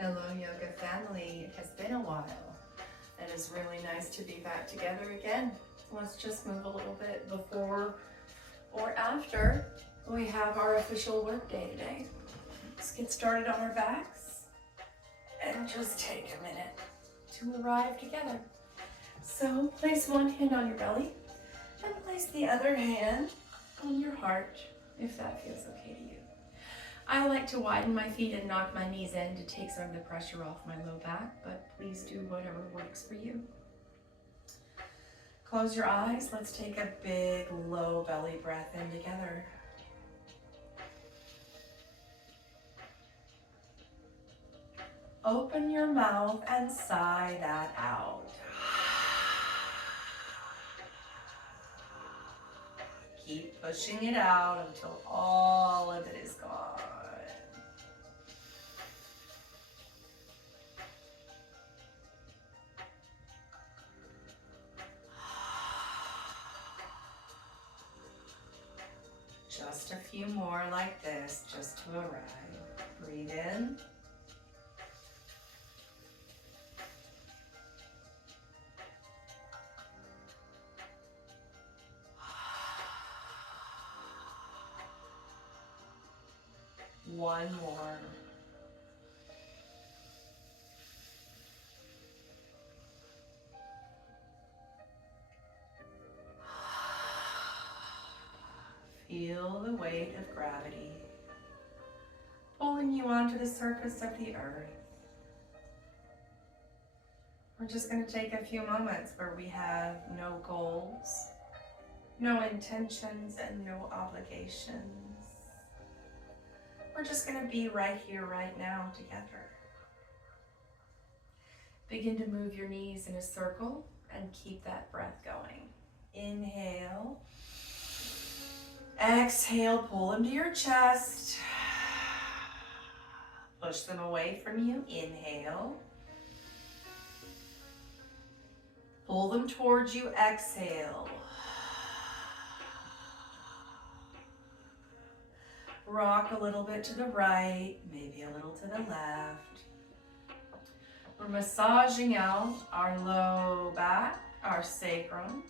Hello, yoga family. It has been a while. It is really nice to be back together again. Let's just move a little bit before or after we have our official work day today. Let's get started on our backs and just take a minute to arrive together. So place one hand on your belly and place the other hand on your heart if that feels okay to you. I like to widen my feet and knock my knees in to take some of the pressure off my low back, but please do whatever works for you. Close your eyes. Let's take a big, low belly breath in together. Open your mouth and sigh that out. Keep pushing it out until all of it is gone. Just a few more like this, just to arrive. Breathe in. One more. Feel the weight of gravity pulling you onto the surface of the earth. We're just going to take a few moments where we have no goals, no intentions, and no obligations. We're just going to be right here, right now together. Begin to move your knees in a circle and keep that breath going. Inhale. Exhale, pull them to your chest. Push them away from you. Inhale. Pull them towards you. Exhale. Rock a little bit to the right, maybe a little to the left. We're massaging out our low back, our sacrum,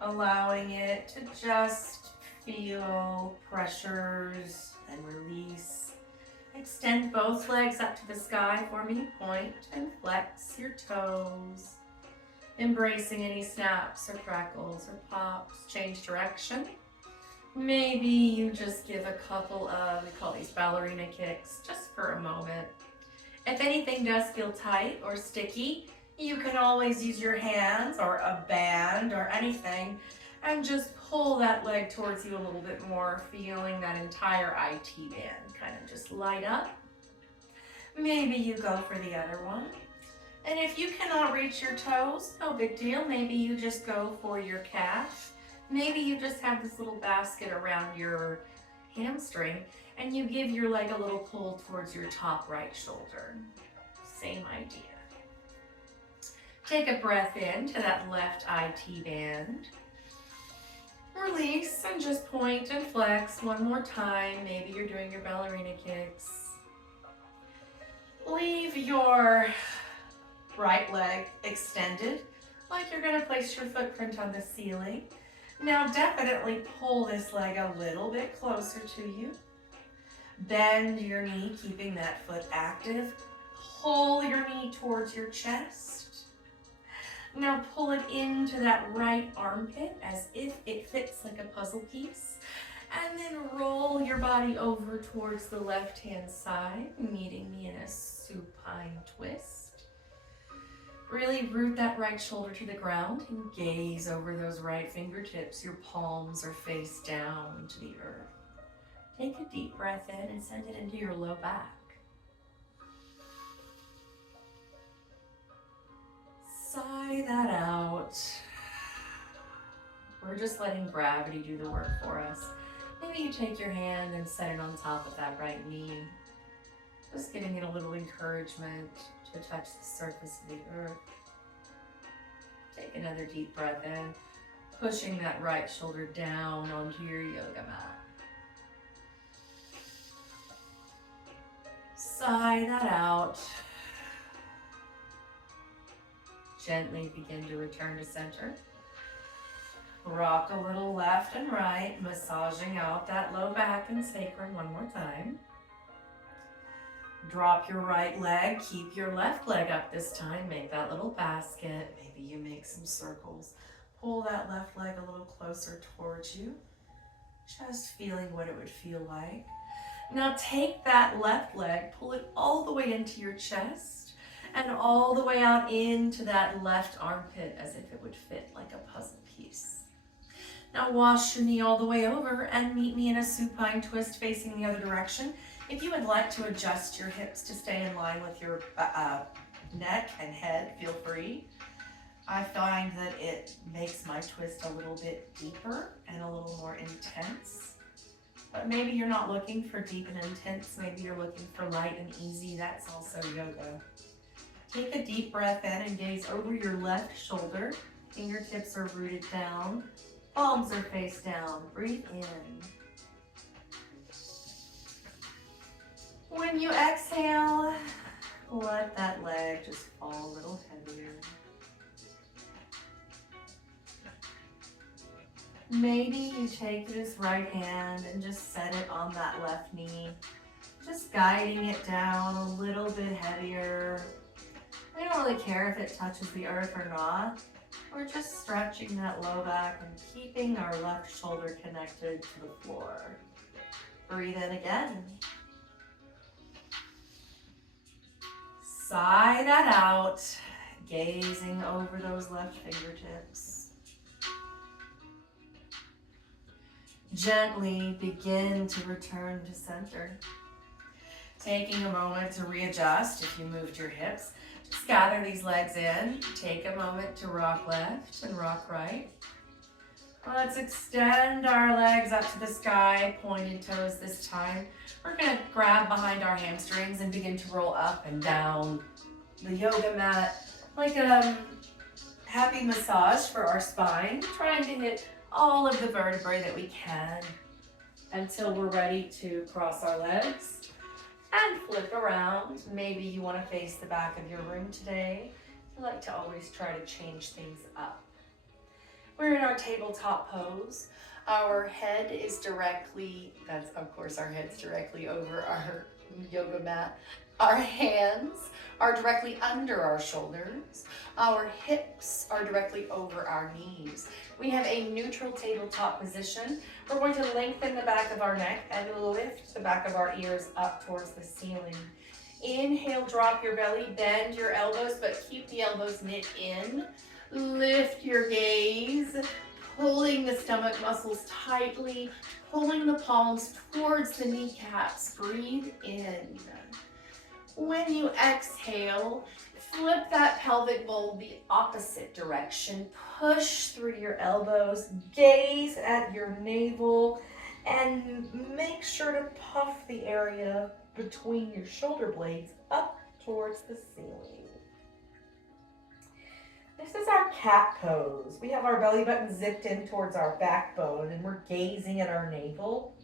allowing it to just feel pressures and release. Extend both legs up to the sky for me. Point and flex your toes. Embracing any snaps or crackles or pops. Change direction. Maybe you just give a couple of, we call these ballerina kicks, just for a moment. If anything does feel tight or sticky, you can always use your hands or a band or anything and just pull that leg towards you a little bit more, feeling that entire IT band kind of just light up. Maybe you go for the other one. And if you cannot reach your toes, no big deal. Maybe you just go for your calf. Maybe you just have this little basket around your hamstring and you give your leg a little pull towards your top right shoulder. Same idea. Take a breath in to that left IT band. Release and just point and flex one more time. Maybe you're doing your ballerina kicks. Leave your right leg extended, like you're going to place your footprint on the ceiling. Now definitely pull this leg a little bit closer to you. Bend your knee, keeping that foot active. Pull your knee towards your chest. Now pull it into that right armpit as if it fits like a puzzle piece. And then roll your body over towards the left-hand side, meeting me in a supine twist. Really root that right shoulder to the ground and gaze over those right fingertips. Your palms are face down to the earth. Take a deep breath in and send it into your low back. Sigh that out. We're just letting gravity do the work for us. Maybe you take your hand and set it on top of that right knee. Just giving it a little encouragement to touch the surface of the earth. Take another deep breath in, pushing that right shoulder down onto your yoga mat. Sigh that out. Gently begin to return to center. Rock a little left and right, massaging out that low back and sacrum one more time. Drop your right leg, keep your left leg up this time, make that little basket. Maybe you make some circles. Pull that left leg a little closer towards you, just feeling what it would feel like. Now take that left leg, pull it all the way into your chest and all the way out into that left armpit as if it would fit like a puzzle piece. Now wash your knee all the way over and meet me in a supine twist facing the other direction. If you would like to adjust your hips to stay in line with your neck and head, feel free. I find that it makes my twist a little bit deeper and a little more intense. But maybe you're not looking for deep and intense. Maybe you're looking for light and easy. That's also yoga. Take a deep breath in and gaze over your left shoulder. Fingertips are rooted down. Palms are face down. Breathe in. When you exhale, let that leg just fall a little heavier. Maybe you take this right hand and just set it on that left knee, just guiding it down a little bit heavier. We don't really care if it touches the earth or not. We're just stretching that low back and keeping our left shoulder connected to the floor. Breathe in again. Sigh that out, gazing over those left fingertips. Gently begin to return to center. Taking a moment to readjust if you moved your hips. Just gather these legs in. Take a moment to rock left and rock right. Let's extend our legs up to the sky, pointed toes this time. We're going to grab behind our hamstrings and begin to roll up and down the yoga mat like a happy massage for our spine, trying to hit all of the vertebrae that we can until we're ready to cross our legs and flip around. Maybe you want to face the back of your room today. I like to always try to change things up. We're in our tabletop pose. Our head is directly, of course our head's directly over our yoga mat. Our hands are directly under our shoulders. Our hips are directly over our knees. We have a neutral tabletop position. We're going to lengthen the back of our neck and lift the back of our ears up towards the ceiling. Inhale, drop your belly, bend your elbows, but keep the elbows knit in. Lift your gaze, pulling the stomach muscles tightly, pulling the palms towards the kneecaps. Breathe in. When you exhale, flip that pelvic bowl the opposite direction. Push through your elbows, gaze at your navel, and make sure to puff the area between your shoulder blades up towards the ceiling. This is our cat pose. We have our belly button zipped in towards our backbone and we're gazing at our navel.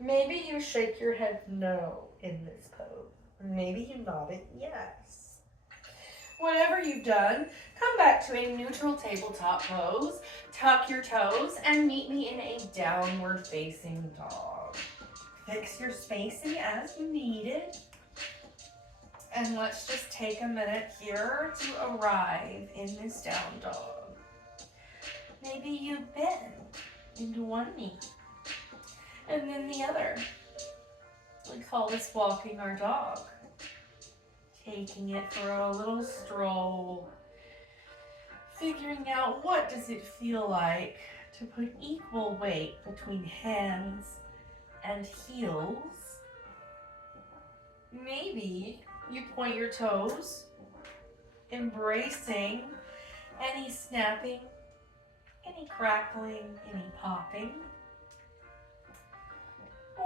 Maybe you shake your head no in this pose. Maybe you nod it yes. Whatever you've done, come back to a neutral tabletop pose, tuck your toes, and meet me in a downward facing dog. Fix your spacing as you need it. And let's just take a minute here to arrive in this down dog. Maybe you bend into one knee and then the other. We call this walking our dog. Taking it for a little stroll. Figuring out what does it feel like to put equal weight between hands and heels. Maybe you point your toes, embracing any snapping, any crackling, any popping.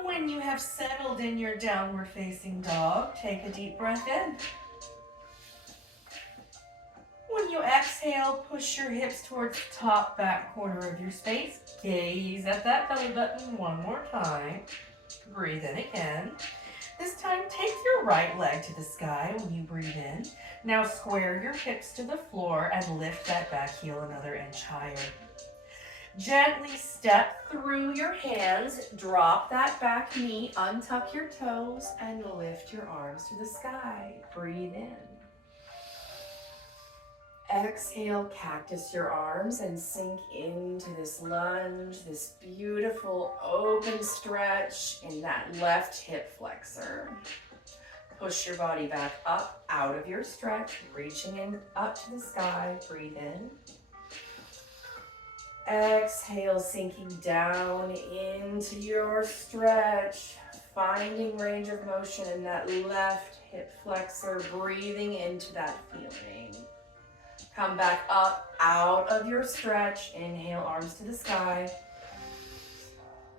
When you have settled in your downward facing dog, take a deep breath in. When you exhale, push your hips towards the top back corner of your space. Gaze at that belly button one more time. Breathe in again. This time, take your right leg to the sky when you breathe in. Now square your hips to the floor and lift that back heel another inch higher. Gently step through your hands, drop that back knee, untuck your toes, and lift your arms to the sky. Breathe in. Exhale, cactus your arms and sink into this lunge, this beautiful open stretch in that left hip flexor. Push your body back up out of your stretch, reaching in up to the sky. Breathe in. Exhale, sinking down into your stretch, finding range of motion in that left hip flexor, breathing into that feeling. Come back up out of your stretch. Inhale, arms to the sky.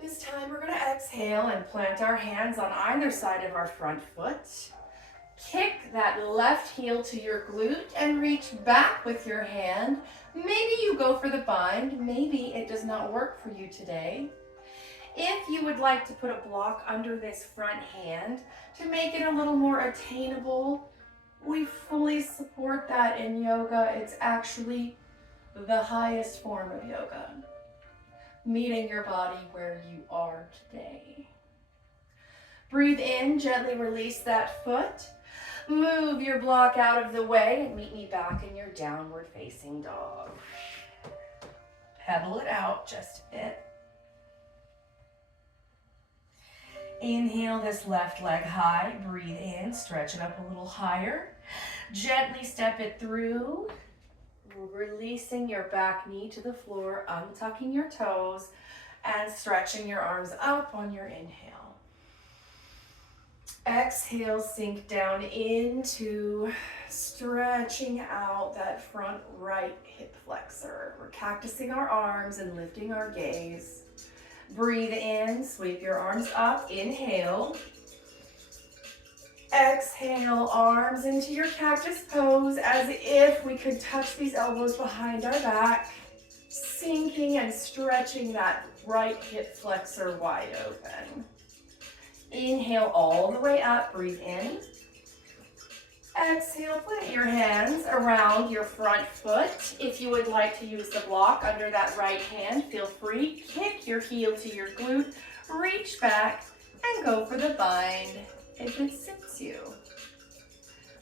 This time we're going to exhale and plant our hands on either side of our front foot. Kick that left heel to your glute and reach back with your hand. Maybe you go for the bind. Maybe it does not work for you today. If you would like to put a block under this front hand to make it a little more attainable, we fully support that in yoga. It's actually the highest form of yoga. Meeting your body where you are today. Breathe in, gently release that foot. Move your block out of the way and meet me back in your downward facing dog. Pedal it out just a bit. Inhale this left leg high, breathe in, stretch it up a little higher. Gently step it through, releasing your back knee to the floor, untucking your toes, and stretching your arms up on your inhale. Exhale, sink down into stretching out that front right hip flexor. We're cactusing our arms and lifting our gaze. Breathe in, sweep your arms up, inhale. Exhale, arms into your cactus pose as if we could touch these elbows behind our back, sinking and stretching that right hip flexor wide open. Inhale all the way up, breathe in. Exhale, put your hands around your front foot. If you would like to use the block under that right hand, feel free. Kick your heel to your glute, reach back, and go for the bind if it suits you.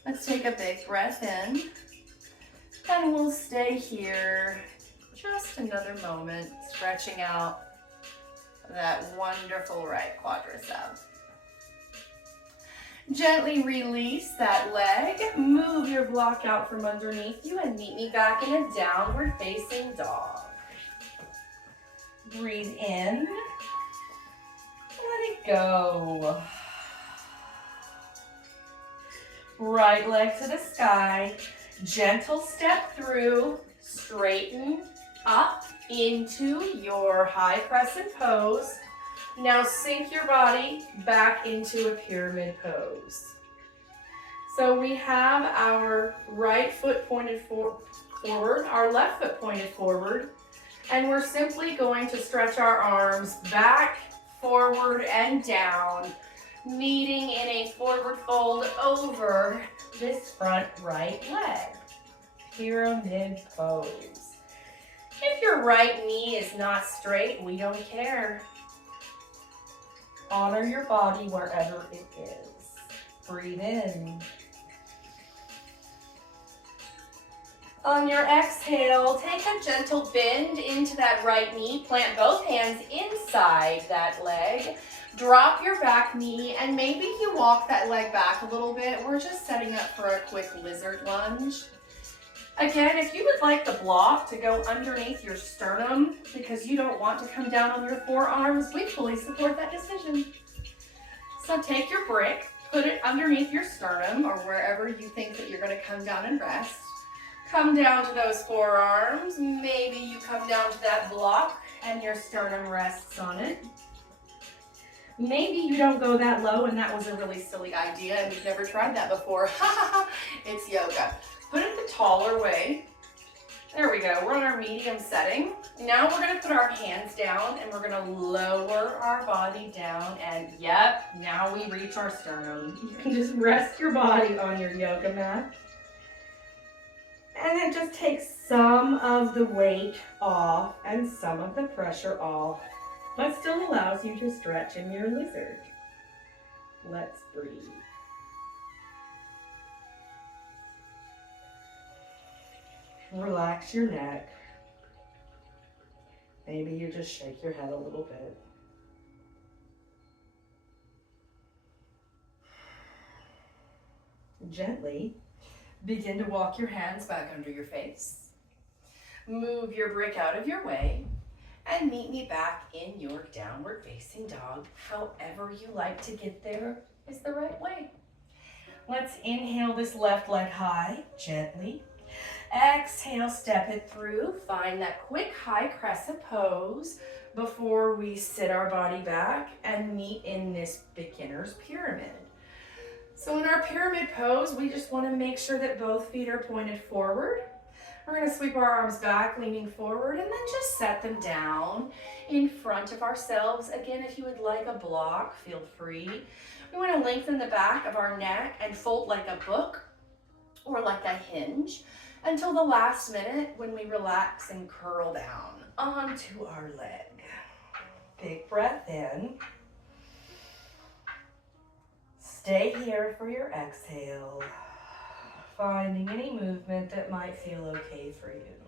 Let's take a big breath in, and we'll stay here just another moment, stretching out that wonderful right quadricep. Gently release that leg, move your block out from underneath you, and meet me back in a downward facing dog. Breathe in, let it go. Right leg to the sky, gentle step through, straighten up into your high crescent pose. Now sink your body back into a pyramid pose. So we have our right foot pointed forward, our left foot pointed forward, and we're simply going to stretch our arms back, forward, and down, meeting in a forward fold over this front right leg. Pyramid pose. If your right knee is not straight, we don't care. Honor your body wherever it is. Breathe in. On your exhale, take a gentle bend into that right knee. Plant both hands inside that leg. Drop your back knee, and maybe you walk that leg back a little bit. We're just setting up for a quick lizard lunge. Again, if you would like the block to go underneath your sternum because you don't want to come down on your forearms, we fully support that decision. So take your brick, put it underneath your sternum or wherever you think that you're going to come down and rest. Come down to those forearms. Maybe you come down to that block and your sternum rests on it. Maybe you don't go that low and that was a really silly idea and you've never tried that before. It's yoga. Put it the taller way. There we go. We're on our medium setting. Now we're going to put our hands down and we're going to lower our body down. And yep, now we reach our sternum. You can just rest your body on your yoga mat. And then just take some of the weight off and some of the pressure off, but still allows you to stretch in your lizard. Let's breathe. Relax your neck. Maybe you just shake your head a little bit. Gently begin to walk your hands back under your face. Move your brick out of your way and meet me back in your downward facing dog. However you like to get there is the right way. Let's inhale this left leg high, gently. Exhale, step it through. Find that quick high crescent pose before we sit our body back and meet in this beginner's pyramid. So in our pyramid pose, we just want to make sure that both feet are pointed forward. We're going to sweep our arms back, leaning forward, and then just set them down in front of ourselves. Again, if you would like a block, feel free. We want to lengthen the back of our neck and fold like a book or like a hinge until the last minute when we relax and curl down onto our leg. Big breath in. Stay here for your exhale, finding any movement that might feel okay for you.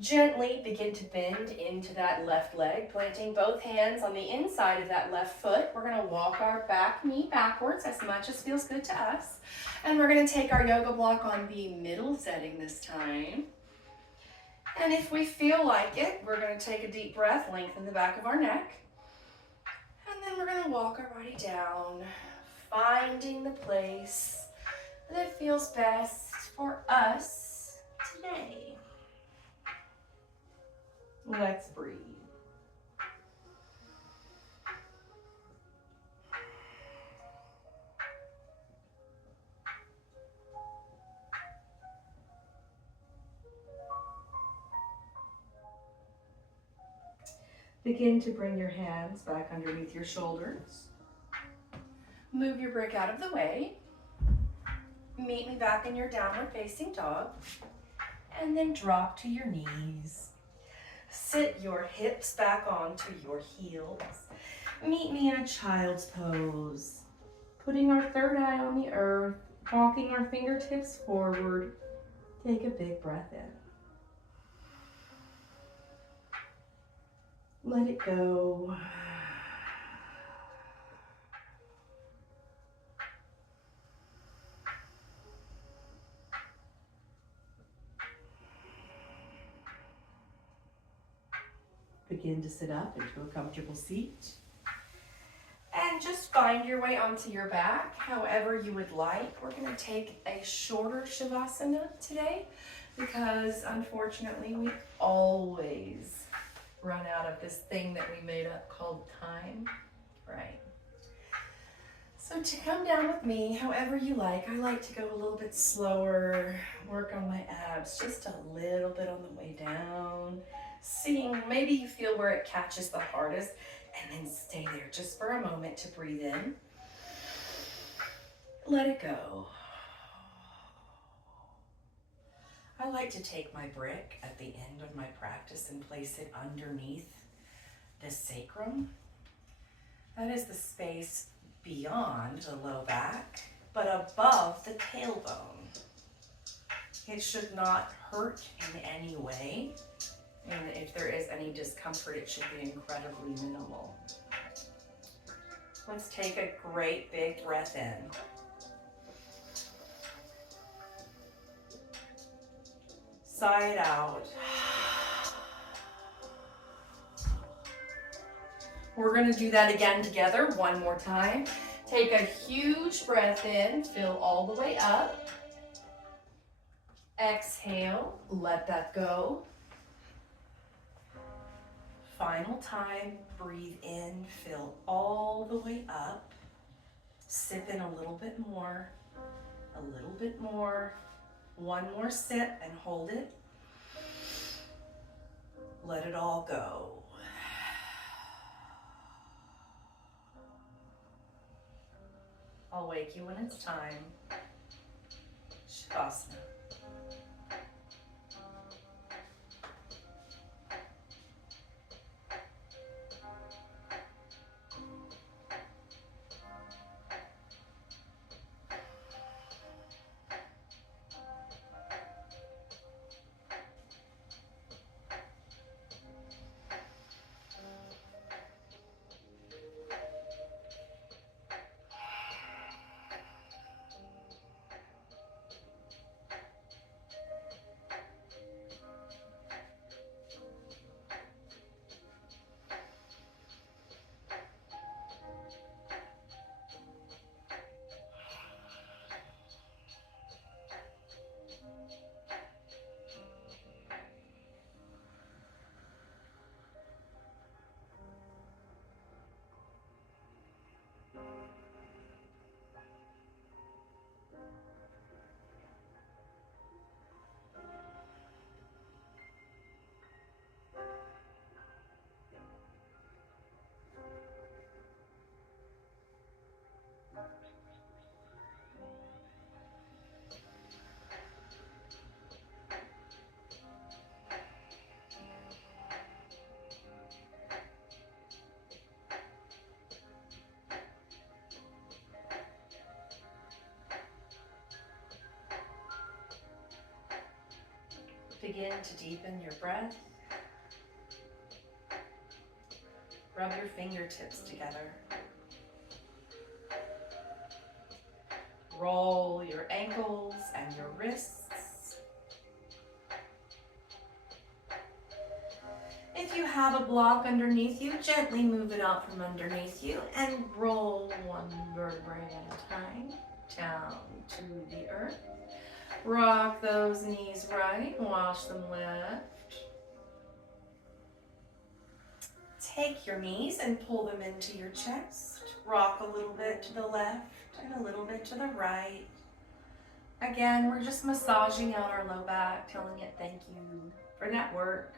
Gently begin to bend into that left leg, planting both hands on the inside of that left foot. We're going to walk our back knee backwards as much as feels good to us. And we're going to take our yoga block on the middle setting this time. And if we feel like it, we're going to take a deep breath, lengthen the back of our neck. And then we're going to walk our body down, finding the place that feels best for us today. Let's breathe. Begin to bring your hands back underneath your shoulders. Move your brick out of the way. Meet me back in your downward facing dog. And then drop to your knees. Sit your hips back onto your heels. Meet me in a child's pose. Putting our third eye on the earth, walking our fingertips forward. Take a big breath in. Let it go. Begin to sit up into a comfortable seat. And just find your way onto your back, however you would like. We're going to take a shorter Shavasana today because unfortunately we always run out of this thing that we made up called time, right? So to come down with me, however you like, I like to go a little bit slower, work on my abs just a little bit on the way down, seeing maybe you feel where it catches the hardest, and then stay there just for a moment to breathe in. Let it go. I like to take my brick at the end of my practice and place it underneath the sacrum. That is the space beyond the low back, but above the tailbone. It should not hurt in any way. And if there is any discomfort, it should be incredibly minimal. Let's take a great big breath in. Sigh it out. We're going to do that again together one more time. Take a huge breath in, fill all the way up. Exhale, let that go. Final time, breathe in, fill all the way up. Sip in a little bit more, a little bit more. One more sip and hold it. Let it all go. I'll wake you when it's time. Shavasana. Begin to deepen your breath. Rub your fingertips together. Roll your ankles and your wrists. If you have a block underneath you, gently move it out from underneath you and roll one vertebrae at a time down to the earth. Rock those knees right, wash them left. Take your knees and pull them into your chest. Rock a little bit to the left and a little bit to the right. Again, we're just massaging out our low back, telling it thank you for that work.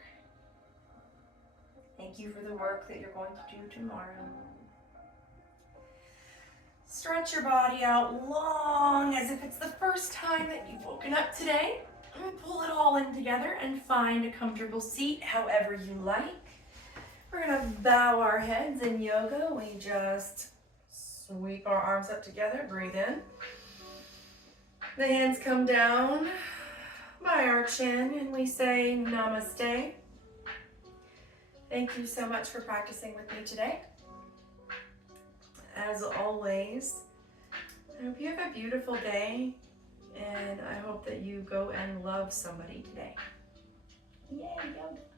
Thank you for the work that you're going to do tomorrow. Stretch your body out long as if it's the first time that you've woken up today. And pull it all in together and find a comfortable seat however you like. We're going to bow our heads in yoga. We just sweep our arms up together, breathe in. The hands come down by our chin and we say namaste. Thank you so much for practicing with me today. As always, I hope you have a beautiful day and I hope that you go and love somebody today. Yay, yoga.